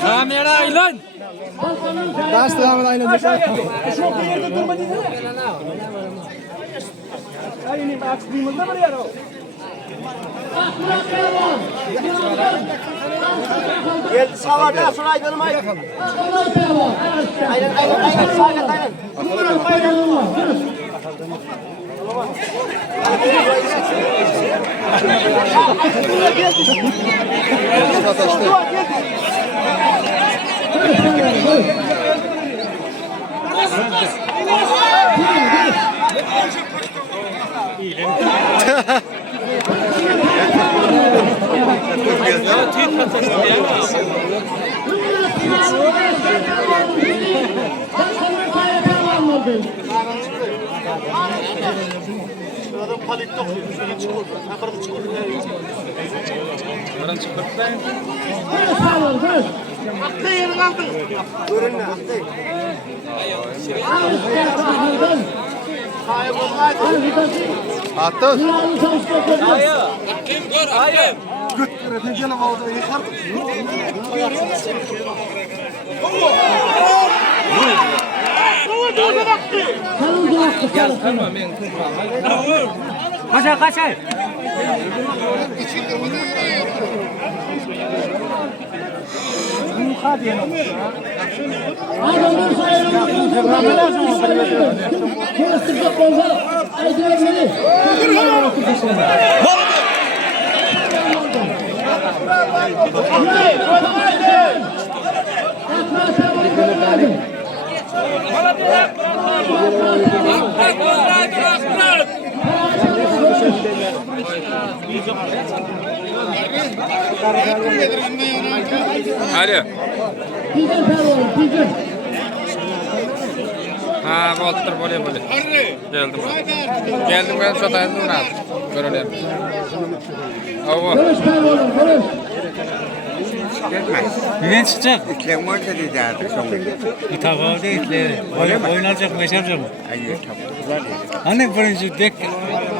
Kamera aylan. Nasıl devam edelim? Çok yerde durma dedin. Ay ne bak kıyımızda mı ya o? Gel sağda şurayı dönmeyin. Aynen sağda aynen. Adam panik yok. Şuradan çıkıyor. Yukarıda çıkıyor. Şuradan çıkıyor. Aklı yerin aldı. Görünme aklı. Attın. Hayır. Götürün canım orada yıkar. Gel tamam ben kaçar kaçar. Adamlar sayılır. Hadi. Ha, voltlar böyle böyle. Geldim. Geldim ben satayım bunu. Görelim. Ava. Neden çıkacak? İklim var dedi artık sonra. Tabağı değil. Oynayacak mı, yaşayacak mı? Hayır tabii. Hani birinci dek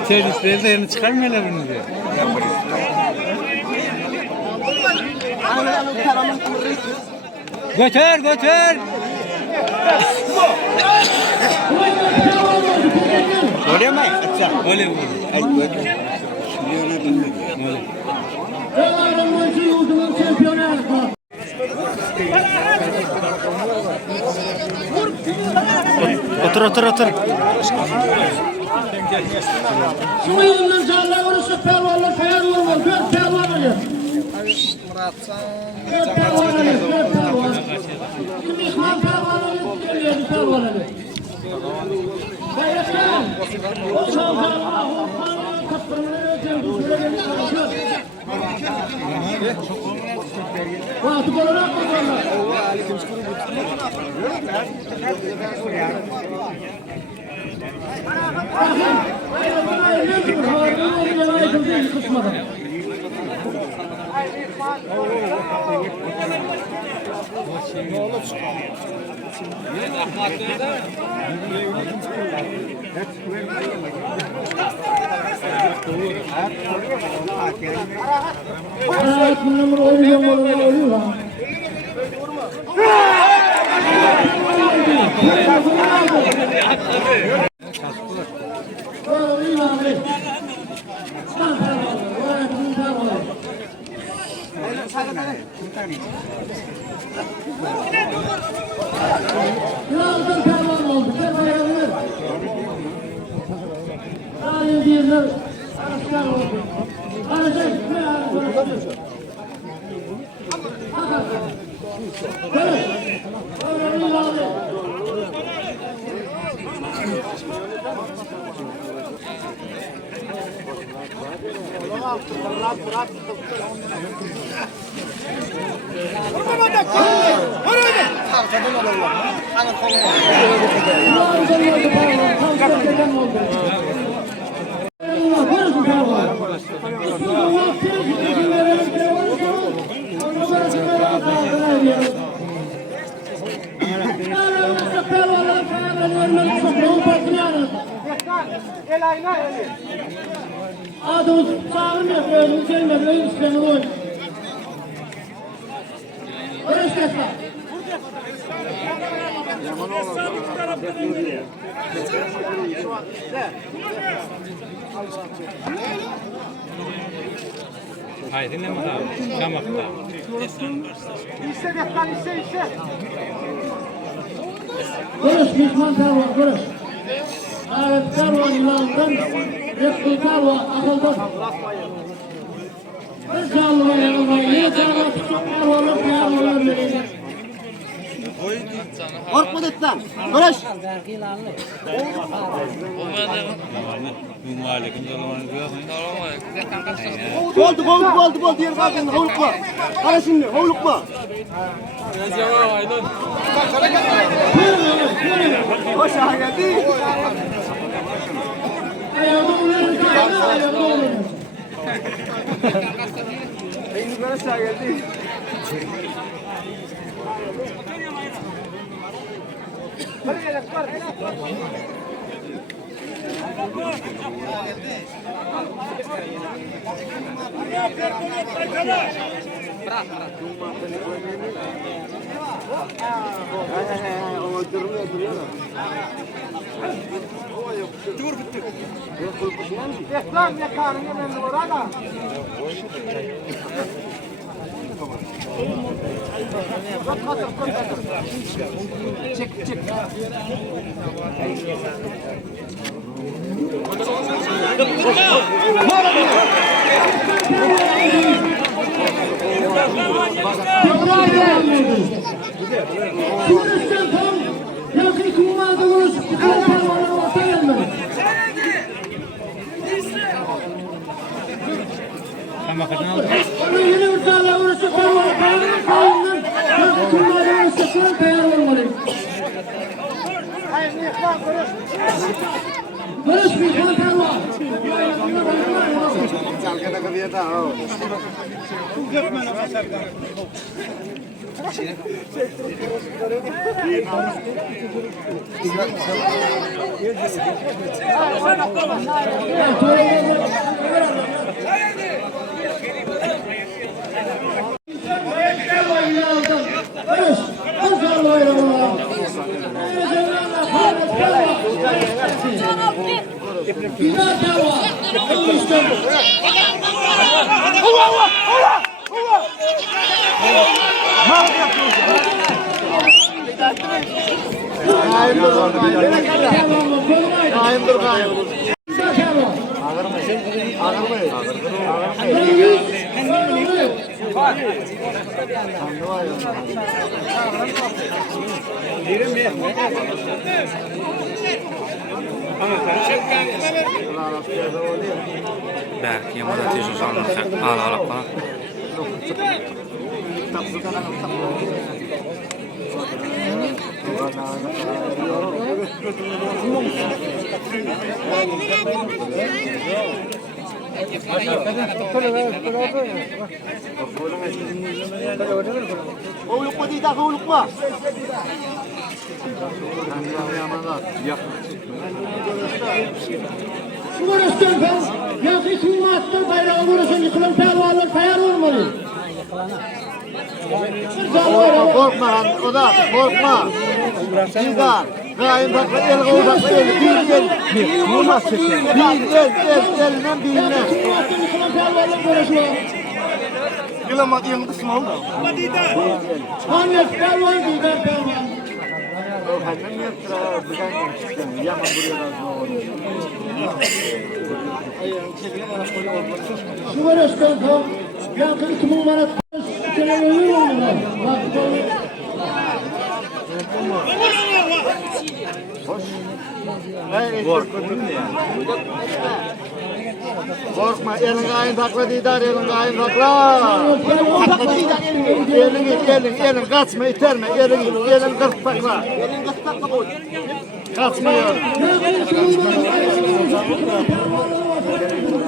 servislerde yanı çıkarmıyorlar bunu diye. Götür, götür. Öyle mi? Öyle mi? Otur otur otur. Şunu yıldan canlı vurursa pervalar kayar vurur. Dört pervar oluyor. Dört pervar oluyor. Dört pervar. Şimdi İhman pervar oluyor. Geliyordu pervar oluyor. Bayraktan. O çaldanma. O kapırları ötüyor. Şuraya gelin. Vakti olarak mı var? Numara oluyor. Birazdan tamam oldu. Hayır diyorlar. Asker oldu. Aracak. El ayna eli. Adamı çağırmıyor, böyle gelme, böyle istemiyor oyun. Orası kesme. Haydi ne mi abi? Şamakta. İşte defter işe. Konuş, Gizman Tarvan, konuş. Evet, Tarvan ilanından, Resul Tarvan, akıldan. Bir canlı var yanılmayın, niye Tarvan tutup Tarvan'ın Tarvan'ın verecek? Korkma detten. Konuş. Aleyküm selam. Oldu. Diğer kalkın. Havluk var. Kara şimdi. Havluk var. Hoş geldi. Ayağımı verin, ayağımı verin. Benim aşağı geldi. Hadi gel akbar. Reklam yakarın hemen orada. Çek. Kıbrıs'tan tam yakın kumanda vuruşup bütün Tarvan'ın orta gelmedi. Şamakta aldı. Onun yeni uçlarla vuruşup Tarvan'ın kayından yakın kumanda vuruşup bütün tayar olmalı. Hayır, reklam konuş. Barış Gizman Tarvan. Çalkada kapıya da o. Barış, Özal bayramı. Güzel Tarvan. Belki yamada tecrübe almak. Al. Havluk mu değil de havluk mu? Vuruştan ben yakın kumanda bayrağı vuruşun yıkılan Tarvan'ın tayar olmalı. Korkma o da korkma. Sizden. Gayet bakma el kovdakla el. Bir olmaz sesi. Elinden birine. Yılamak yanında sınav da. Hangi Tarvan gider Tarvan? O kendin mi yaptır ha? Yaman buraya lazım. Şu vuruştan tam yakın kumanda kelebeyim olmalı. Bak böyle. Korkma, elin ayın takla Didar, elin ayın takla. Elin, kaçma, iterme, elin kırk takla. Kaçma ya. Yakın kumanda bayrağı vuruşup Tarvan'ın orta gelmedi.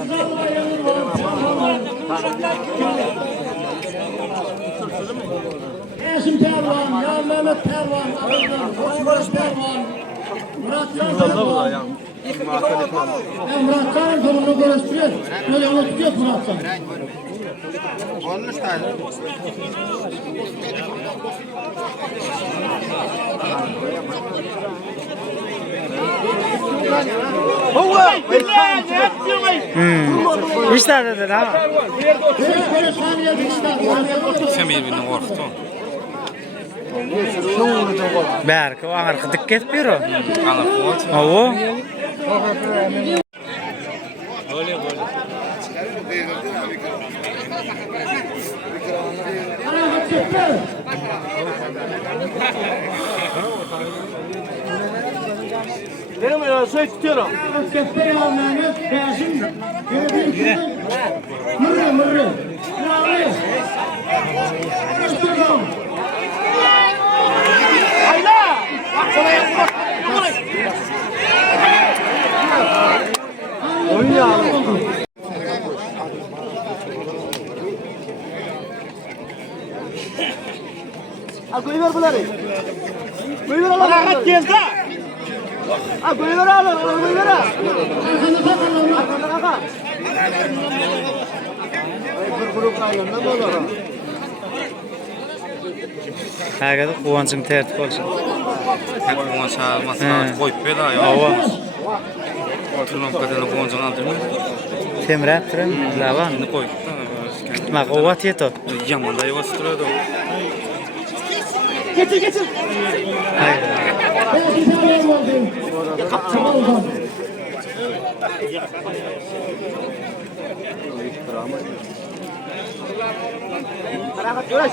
Eşim Pervan, ya Mehmet Pervan, Osman Pervan, Muratcan Pervan. Muratcan'ın torununu görüştürüyor. Böyle unutuyor Muratcan. İşte dedi ha. Sen birbirini korkuttun. Belki o arka dikkat bir o. Kanat O. Benim ya şey tutuyorum. Köfte yağlarını beğensin. Mırrı mırrı. Mırrı. Hayla. Sana yapma. Koy ver bunları. Koy ver Allah. Hadi gel de. Koy ver Allah. Koy ver. Arkanda kaka. Hakikaten kuvancım tertip olsun. hep ona çağırmasına koyup be da ya. Ava. Tırnam kadar koncana aldırma. Temrep durum. Lavan. Şimdi koyup da. Ma kuvat yeto. Yaman da yavaş duruyordu. Getir getir. Hayır. Beğensin Pervan oldu. Tamam oldu. Beraber uğraş.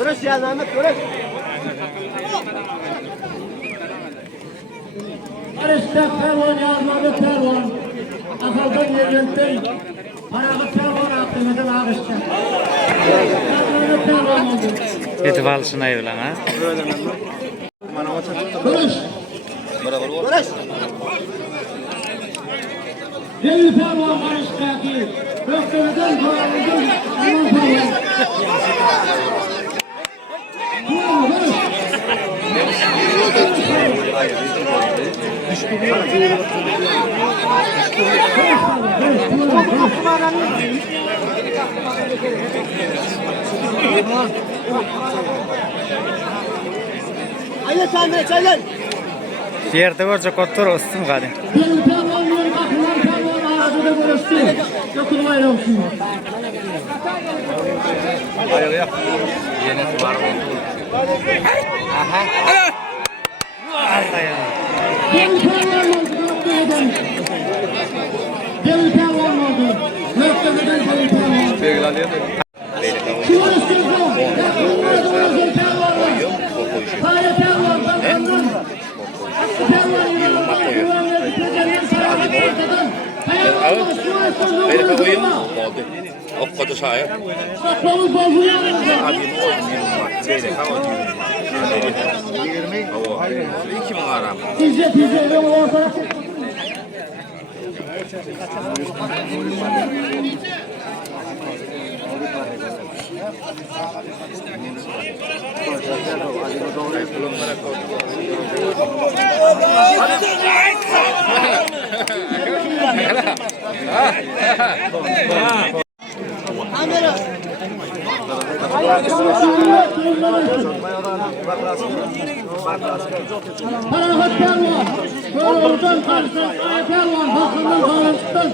Uğraş ya Mehmet uğraş. Arışta Pervan yazmadı Pervan. Asaldan yerlentey. Parağı Pervan aklımızın arışta. Yazmadı Pervan oldu. Yetip alışına evlen ha. Barış. Uğraş. Değil Pervan Barış kaki. Köfteden koyalım. Aman Pervan. Pervan Barış. Aynen tamir çaylan. Yerde görce kottur ustum gadi. Değil Pervan yer bakılan Pervan ağzı da barıştı. Götürmeyle olsun. Yeni var oldu. Değil Pervan oldu. Köfteden. Değil Pervan oldu. Köfteden Değil Pervan. Kim istiyorsa? Yakınlarda Pervan var. Hayır Pervan. Bakımdan. Pervan inanılmaz güvenli. Tecelli sarayı ortadan. Hayalımda şu esnafı Benim koyayım unutma. mı? Oldu. O kadar saya. Saklımız bozuluyor. Abi Zeynep hava diyor. 2000 aram. Sizce ve orta. Parahat Pervan. Böyle oradan karşıdan Pervan. Hakkından karşıdan.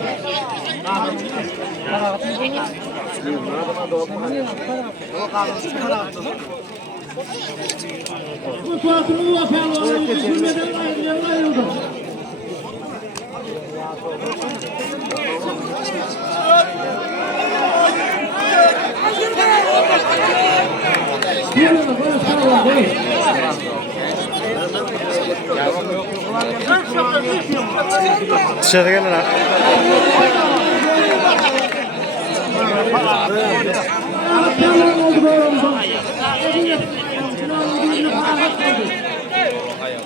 Bu saatini Pervan'ı düşünmeden ayrıldı. Dışarı gelir ha. Pervan oldu böyle oradan.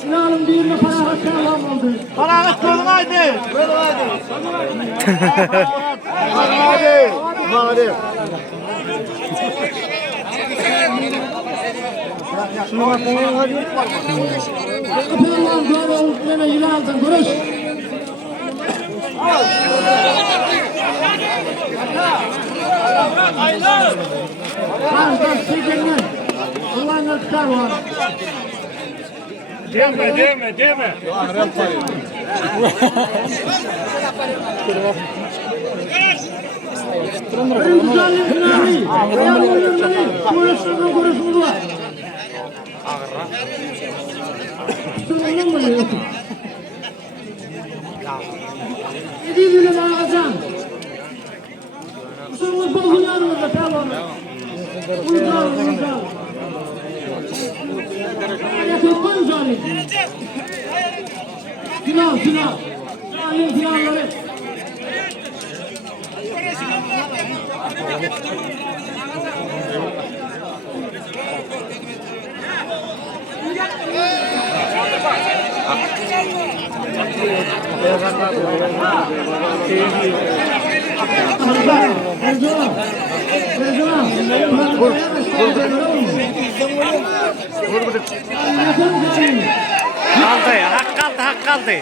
Finalin birini Ferahat Şahlam oldu. Ferahat gözün aydın. Hadi. Hadi. Kapılardan doğru olup yine yine aldın. Görüş. Karşıdan çekilmen. Allah'ın çıkar var. Deme. Güzellik finali. Görüşümüz var. Sorunun mu yok? Ediyle bağlayacağım. Sorunuz bozuluyoruz da tamam. Uygar. Yapın zalim. Final. Finalleri. Hak kaldı.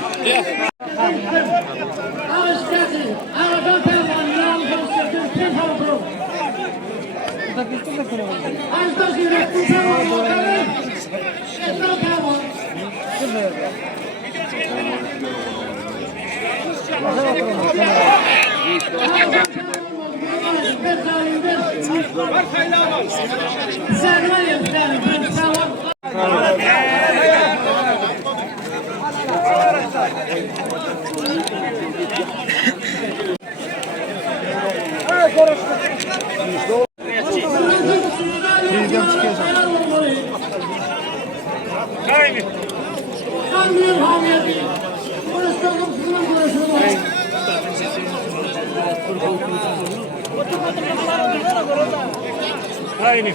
Aynı.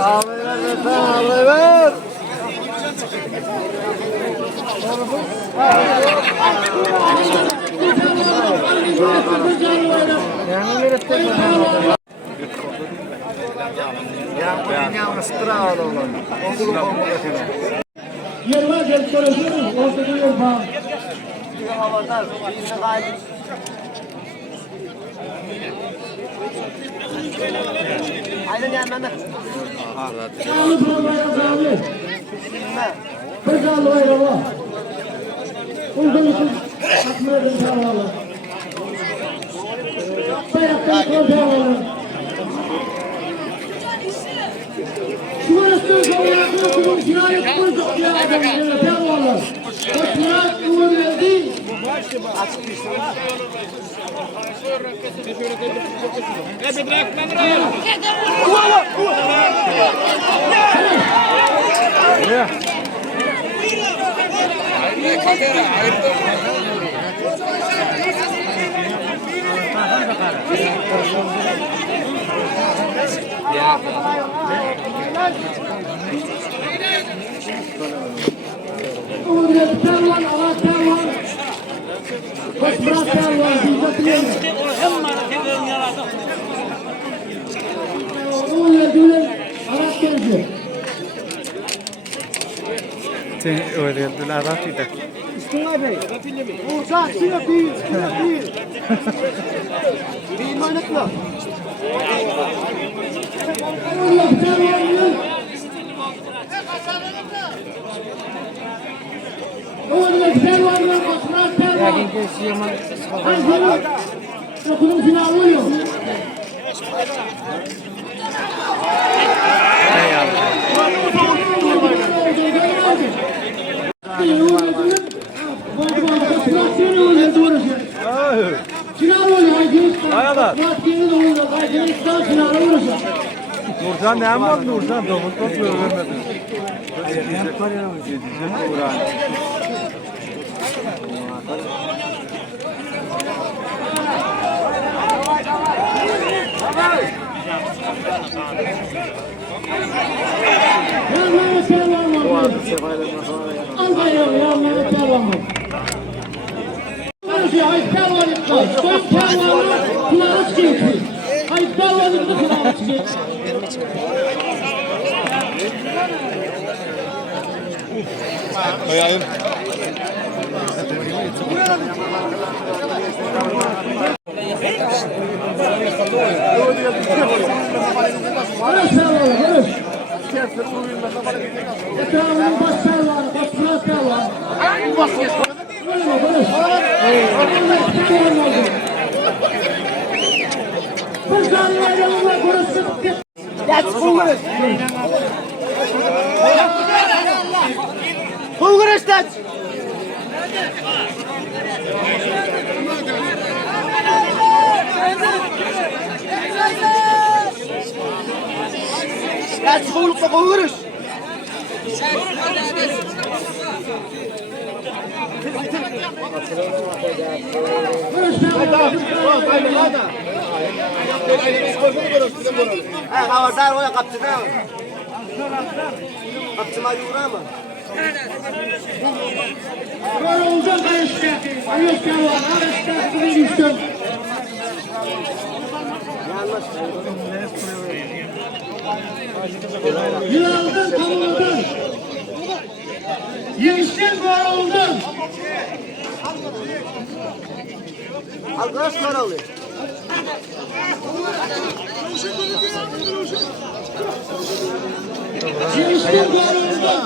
Abi ver. Yerine gelip görüşürüz. Ortada yer var. Aynen gelmedi. Sağlı programaya sağlı. Kırkalı ayrıla. Uygun için atmaya sağlı. Bayaktan kontrol. Şurası sonra kurulun cinayet koyduk ya adamları devalar. O cinayet uğurladı. Uğurladı tervan, Allah tervan. Kosmrat tervan, bizatiyen. Uğurladı, Arap geldi. Sen öyle yaptılar Rafi'de. İstinay Bey. Uğurcan şuna bir. Bir iman etme. Uğurladı tervan. Uğurladı tervan, Kosmrat tervan. Hangi okulun finali oluyor? Nurcan ne var Nurcan? Domuz topluyor vermedi. Yanlarına terlanmaz. Albayım yanlarına terlanmaz. Hayır terlanmaz. Soyun terlanmaz. Kulağına çıkıyor. Hayır terlanmaz. Kulağına çıkıyor. Ayağım. Barış terlanmaz. Barış. Etrafının baş terlanmaz. Baş Fırat terlanmaz. Barış. Biz zannelerle burası. Bulgur işte. Kaç bulgur. Havadar ola kapçına. Kapçıma yura mı? Böyle olacak arışta. Arışta var. Arışta kızın düştüm. Yılandan kamuoyundan. Yeşil boğuldan. Arkadaş karalı. Yeşil boğuldan.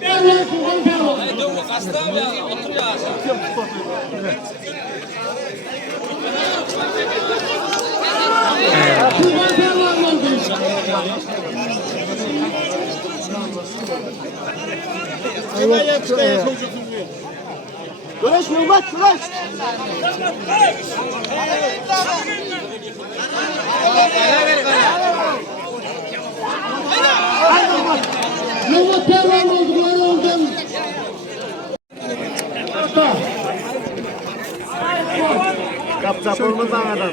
Derler kullan terör. Kullan terör oldu. Güneş Muhammed Güneş. Yolda terör oldu. Böyle oldu. Kapçap olmaz adam.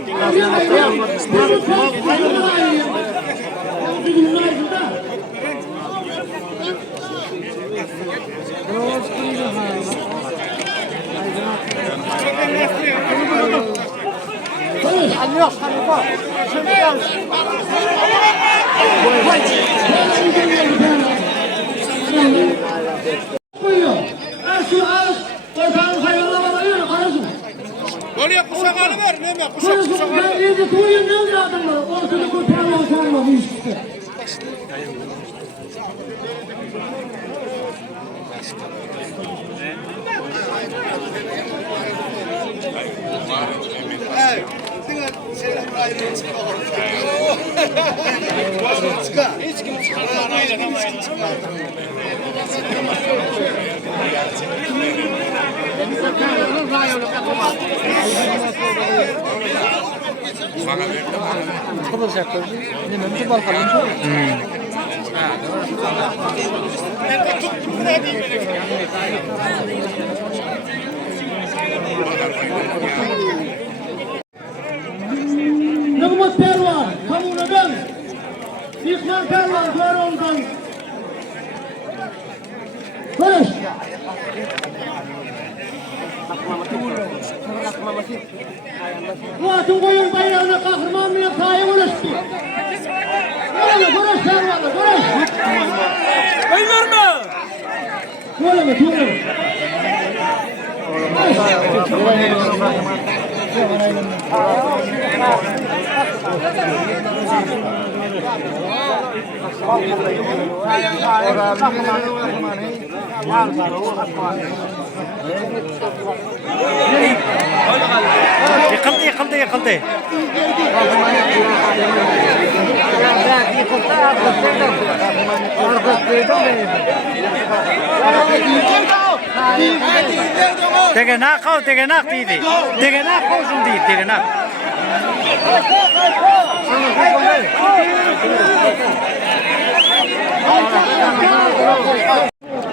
Oraya kuşak alıver. Ne kuşak kuşak alıver. Ben evde koyun ne oluyor adamlar? Ortada bu terör sarma bu işte. Hiç kim çıkarsa aynen ama hiç kim çıkmaz. Nıgmat Pervan, Kamunadan, İkman Pervan, Doğru'ndan. Barış. Bu atın koyun bayrağına kahramanlığa kaim ulaştı. Böyle Barış Pervan'ı, Barış. Hayır mı? Böyle mi, böyle mi? Yıkıldı. Tegenak kau, tegenak tidi. Tegenak kau sendiri, tegenak.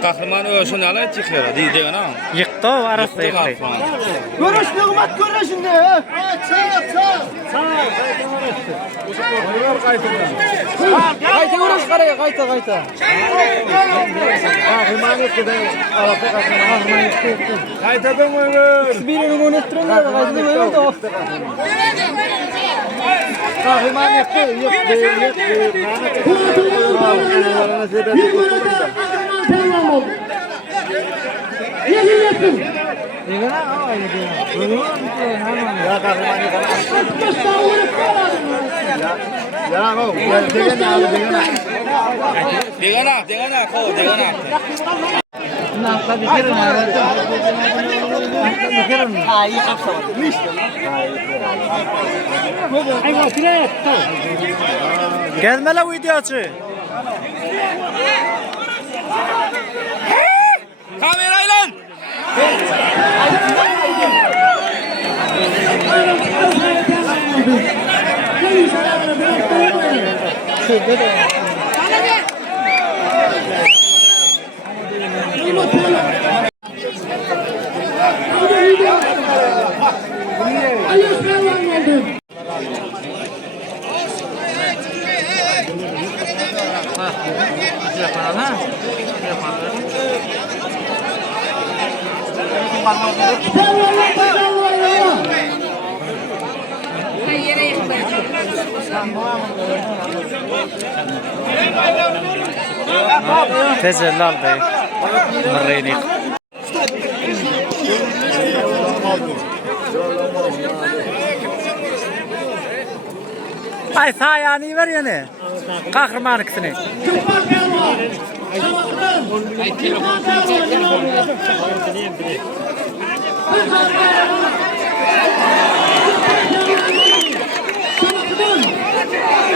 Kahraman ölsün ala çıkıyor değil ana. Yıktı arası yıktı. Görüş Nıgmat görüş şimdi. Çal çal. Kayta uğraş karaya kayta. Emanet de alata Kaytadan uyur. Birinin onu ettirenler kaytadan uyur da o. emanet de yok Degana, kau degana. Gelme la videocu. Kamerayla. Tezelli aldı. Mırreynik. Ay sağ ayağını ver yani. Kahraman ikisini.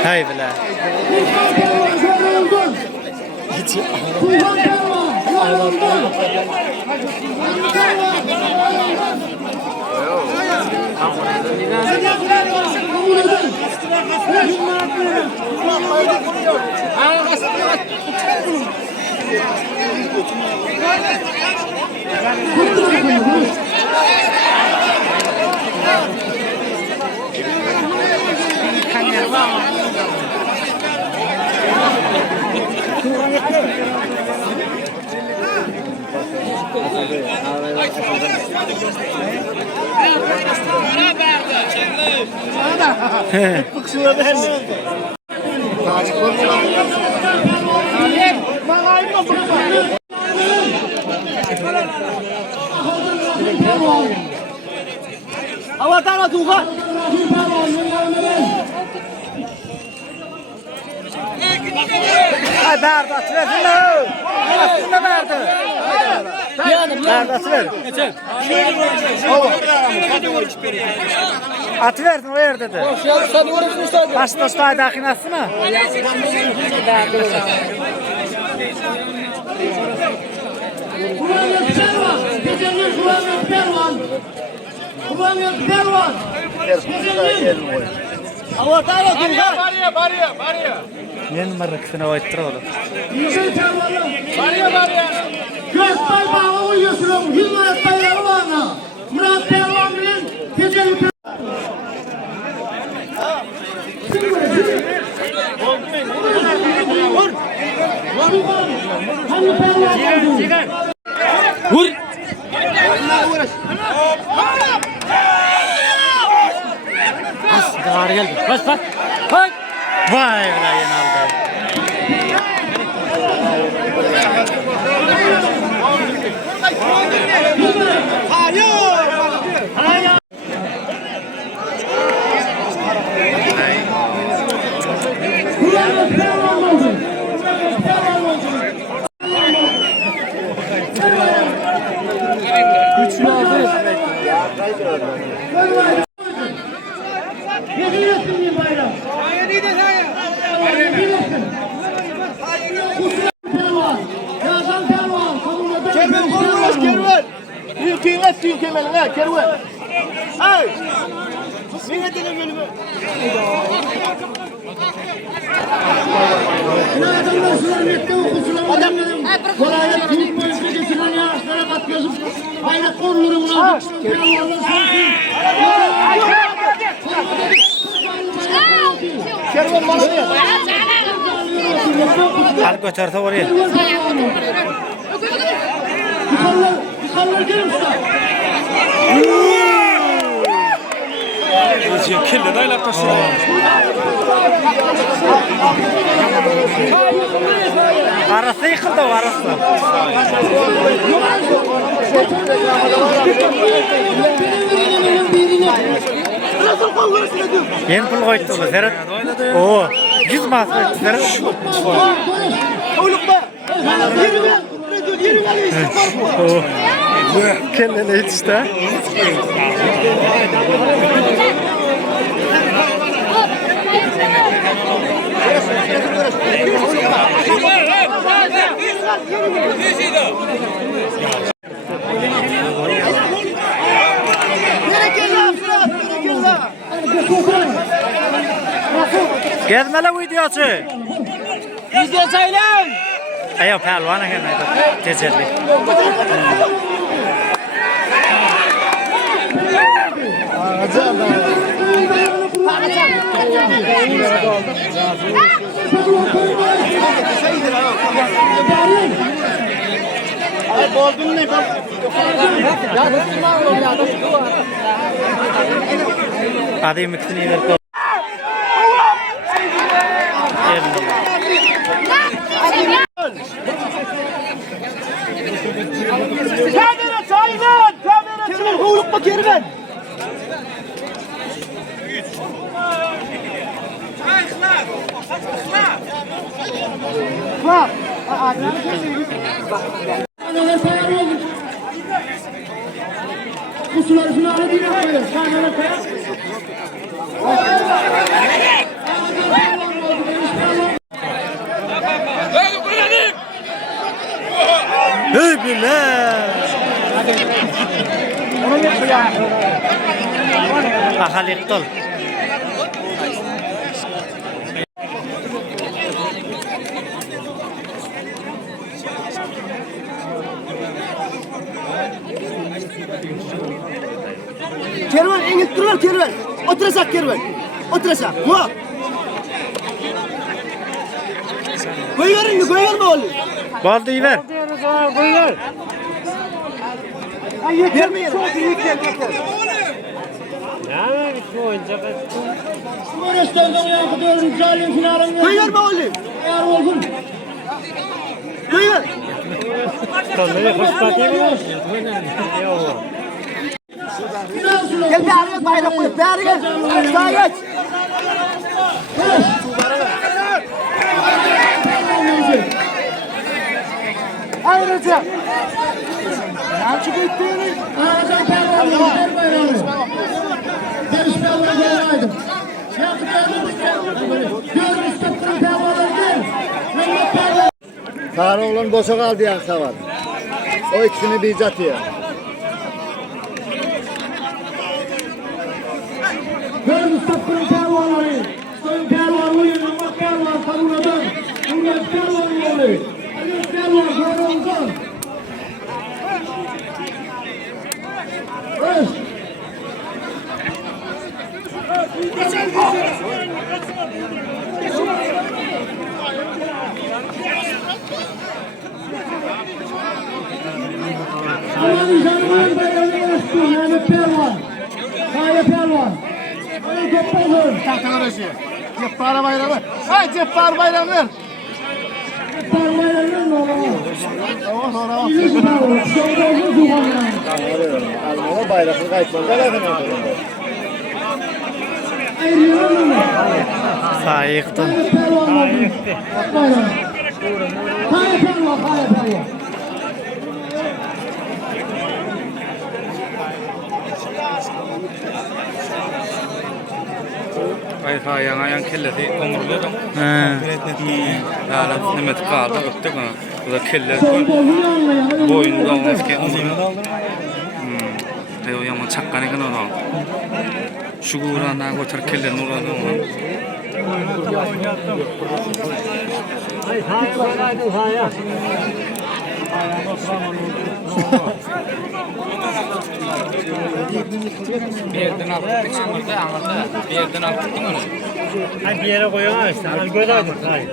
Hay bile. Avatar tuha. Ay berdi atıversin la. Aslında berdi. Berdi atıver. Atıversin o yerde de. Başta ustaydı akinası mı? Men mırrıksını oytturdu. Gökbay bağı uyuyorsun. Himmet bayrağı var mı? Murat Pervan bilen gecelik. Vur. Ağır geldi. Bas bas. Bak. Vay be yanaldı. Kervan konuş kervan. Yükünlet yükümelene kervan. Ay. Niye dedim önüme? Kolaylık büyük boyunca getirilen yağışlara kat yazıp bayrak konuları buna. Kervan malı ne? Al götürse oraya. Yukarılar gelin usta. Kille de alakası. Arası yıkıldı o arası. Yen pul koydu bu Serhat. Oo, 100 mas koydu Serhat. Oğlukma. Yürü Kellele yetişti. Gezmeli videosu. Video çaylan. Ayo pehlivan ekan tezerli. Bozdun ne? Hadi mixini ver. Kamera çaylan. Kamera oğlukma Kervan. Bak. Şahaneler tayar oldu. Bu suları finale değil mi? Şahaneler tayar. Hey billah. Ahal iqtol. Kervan engil durur Kervan. Oturasak Kervan. Oturasak. Ho. Koyarın mı? Koyar mı oğlum? Boldu ver. Koyar. Vermeyin. Çok büyük geldi. Uğraşlardan yakıtıyorum. Zalim finalinde. Koyar mı oğlum? Tayar oldum. Koyar. Gel bir araya bayrak koy. Bir araya. Sağa geç. Ayrıca. Ne çıkıyorsun? Ağacan pervanı. Her bayrağını. Deniz pervanı olaydım. Görmüş kapının pervanı gel. Mehmet pervanı. Karaoğlan boşa kaldı yani savar. O ikisini bir atıyor. Görmüş kapının pervanı. Sayın pervanı uyun. Mehmet pervanı kabunadan. Mehmet pervanı olayı. Mehmet pervanı böyle olacak. Evet. Aman canım bayrağını yarıştı. Mehmet pervan. Kaya pervan. Ayı toplasın. Tahtalar aşı. Cephara bayramı. Hay cephar bayramı ver. Cephar bayramı ne olur? Tamam tamam. İlişki var olur. Şöyle olsun duvarlar. Almama bayrakını kayıtmadı. Ayrılan mı? Sağ yıktı. Kaya pervan olsun. Bayram. Kaya pervan, kaya pervan. Ay hayyan ayağın kellesi omurluydum. Ha. Yani nimet kaldı öptük onu. Bu da kelle Son bozunu anlayın. boyunda olmaz ki omurlu. Ve o yaman çakkan ekan onu. Şu guğrandan götür kelle nuradı onu. Bir yerden aldık, bir yerden aldık onu. Hadi bir yere koyamaz işte. Hadi göz aydın. Hayır.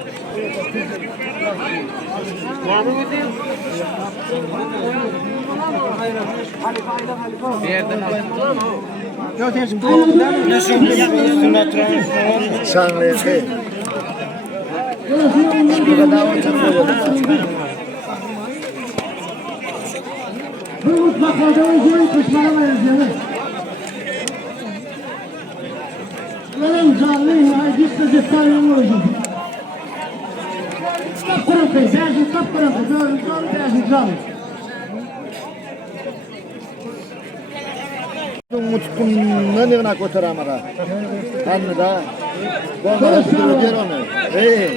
Var mı diyeyim? Bir yerden al. Şanlı şey. Bu kadar olacak. Bu mutlaka da oyuncuyu kışmalamayız yani. Benim canlıyım, ayıcıkta ceptanım oyuncu. Kapkırıntı, dersin kapkırıntı, doğru dersin canlı. Mutkundan evine kotaramara. Anne da. Bana sürü gel onu. Hey.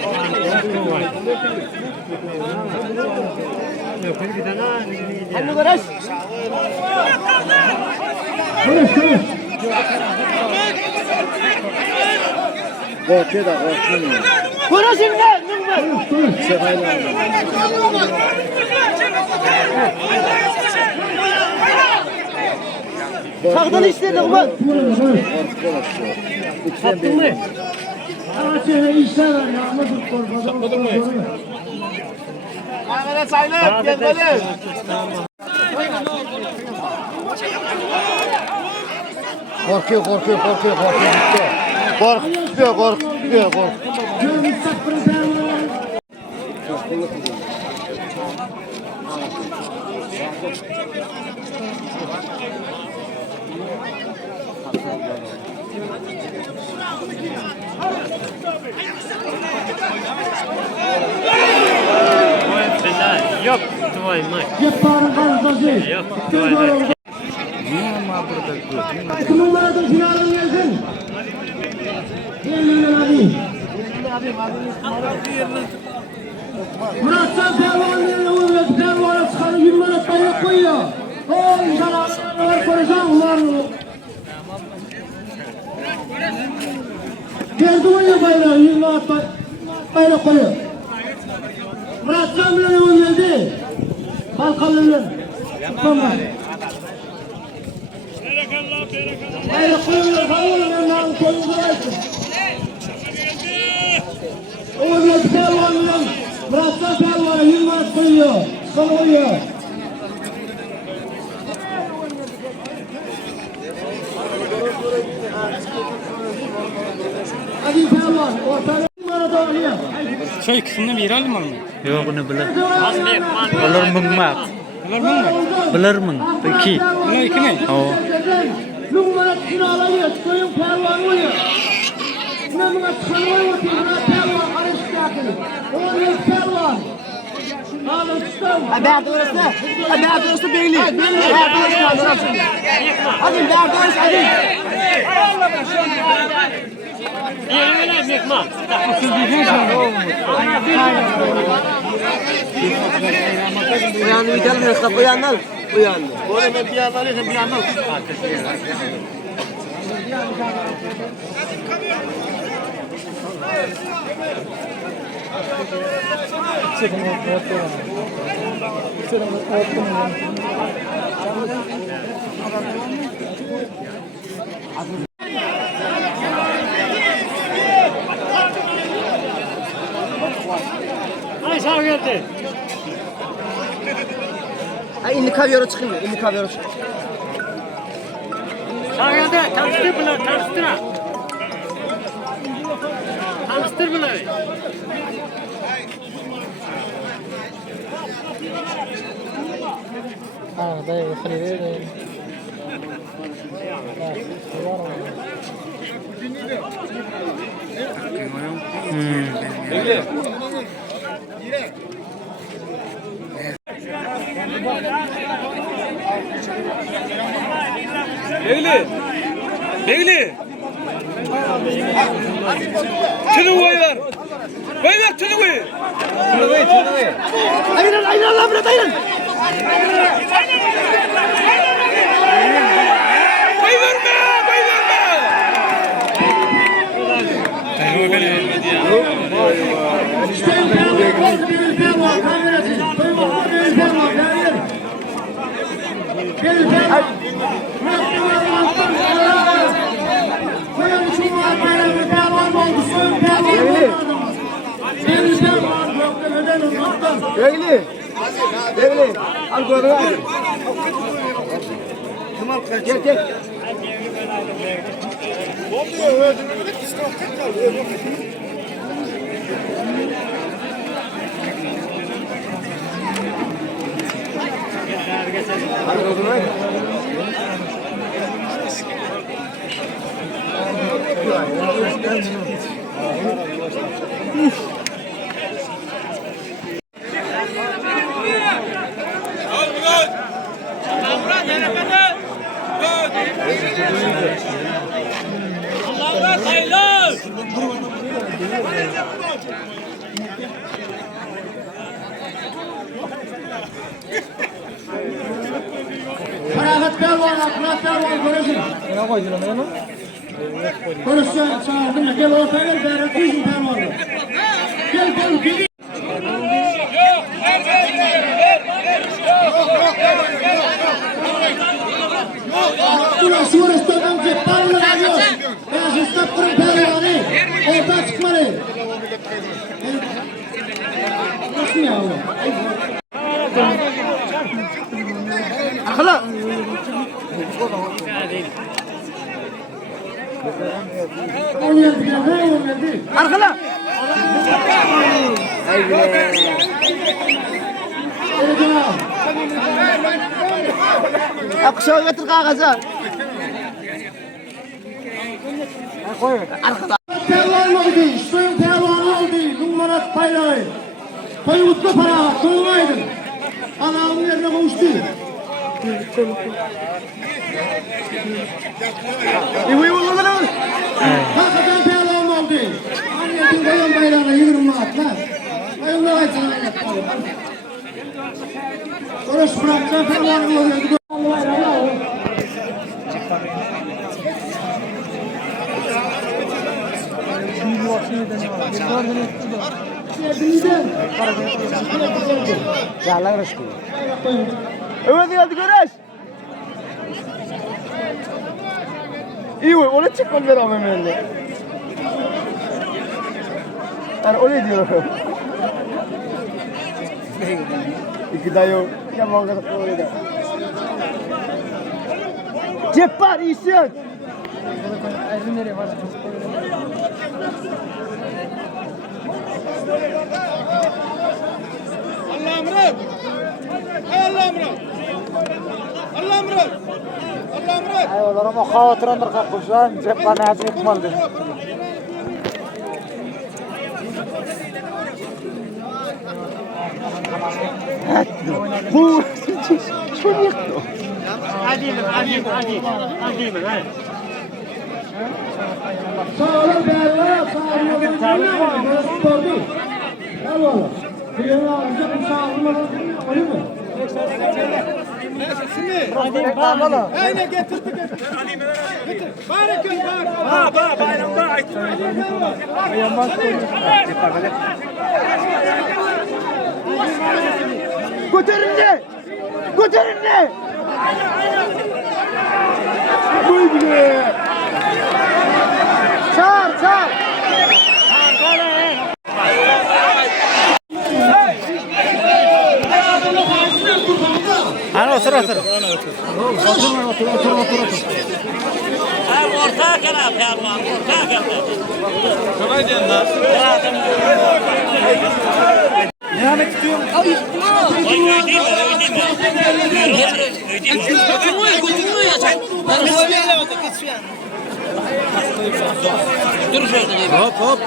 Hadi barış. Konuş, konuş. Korkuyor da korkmuyor. Konuş şimdi. Konuş, konuş. Sefayla. Sağdan istedim bak. Konuş, konuş. Sattın mı? Ağaçlara işler var ya, ama tut korkmadan. Kamera sayılır. Gel böyle. Korkuyor. Gitti. Korkuyor. Görmüş kapkırıntı var. Yok. Duay mı? Ceptanın karşısı. Yok. Duay mı? Bunlara da finalden gelsin. Gelin abi. Murat Can Pervan'ın yerine uyuyor. Pervan'a çıkanı 20 Murat bayrak koyuyor. O insanlar konuşan ulan. Geldi uyuyor bayrağı. 20 Murat bayrak koyuyor. Murat Can Pervan'ın geldi. Balkanlı'nın. Tamam. Bayrak koyuyor. Hayırlı koyuyor. Oğuz Pervan'ın Murat'tan Pervan'a 100 Murat koyuyor. Son koyuyor. Hadi Pervan, ortaya Murat'a alıyor. Şu ikisini bir aldım mı? Yok bunu bilir. Bilir mıngmak. Bilir mıng. İki. Bunlar iki mi? O. Lung Murat şunu alıyor. Koyun Pervan koyuyor. Ne Murat kanıyor ki Murat Pervan karıştı. Oğuz Pervan. Hadi orası belli. Hadi orası hadi. Yerine mekma. Uyandı bir tane hesap uyandı. Böyle bir yandan bir yandan. Aşağı geldi. Ay indi kavyora çıkayım. İndi kavyora çık. Aşağı geldi. Tanıştır bunlar. Tanıştır. Tanıştır bunlar. ده خليه Begli. Tülüver. Beyler tülüver. Aynen lan Murat aynen. Bay verme. Begli. Begli. Al koyunu al. Gel gel. Al koyunu al. Feragat Pelvan, Aklat Pelvan görüşün. Konuşsan çağırdım. Gel ortaya gel. Beyrat Yüzün Pelvan'ı. Gel gel. Ulan şu restoran cepparlı razıyor. Ben şu stopkurun Pelvan'ı. Orta çıkmalı. Nasıl ya oğlum? Akla. Arkala. Akşam getir kağıza. Arkala. Pelvan oldu. Suyun pelvanı oldu. Numarat paylayı. Koyutlu para. Soğumaydın. Anamın yerine koştu. Hakikaten pelvan oldu. Annetin koyun bayrağına yürüme atlar. Koyunla açın annet. Orası bırakacağım pelvanı oluyordu. Evet geldi görüş. İyi ona çıkmalı ver abim önüne. Yani öyle diyorum. İki dayı yaman kadar öyle de. Cepar isyan. Allah emret. Allah emret. Allah emret. Allah emret. Ayollarım o havatırandır kapışan. Cepar ne hazır etmelidir. Bu şunu yıktı. Sağ olun Pelvan. Sağ olun. Burası doğru. Eyvallah. Kıyana alacak bu sağ olun. Öyle mi? Ayne getirdi getir. Getir. Barakallah. Ha bayramda aytma. Götürün ne? Götürün ne? Buydu. Çağır çağır. Ana otur otur. Otur. Abi ortaya gel abi Pelvan. Ortaya gel. Kolay diyorsun lan. Ne tutuyorsun? Ödeyim mi ya sen? Dur şöyle. Hop.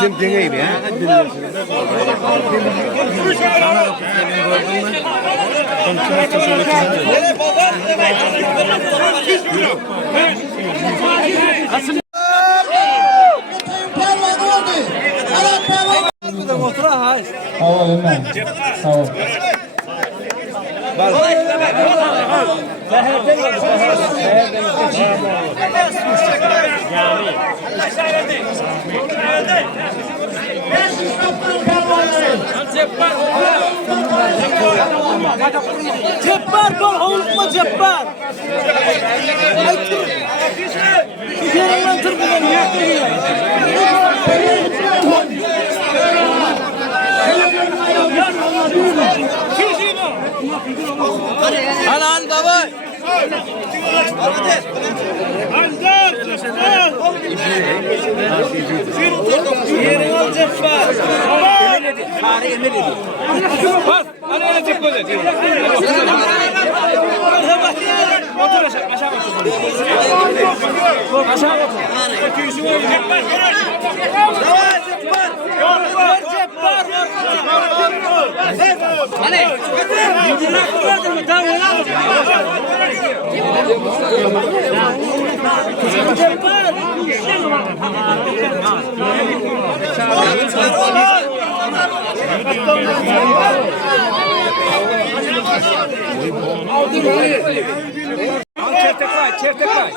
Sen deneyim ya. Cepbar bol, unutma Cepbar. Yerinden tırpıdan yakta geliyor. Al baba. Yerini alacak var. Bas. Hadi öyle çık böyle. Otur aşağı otur. Aşağı otur. Çeftek var.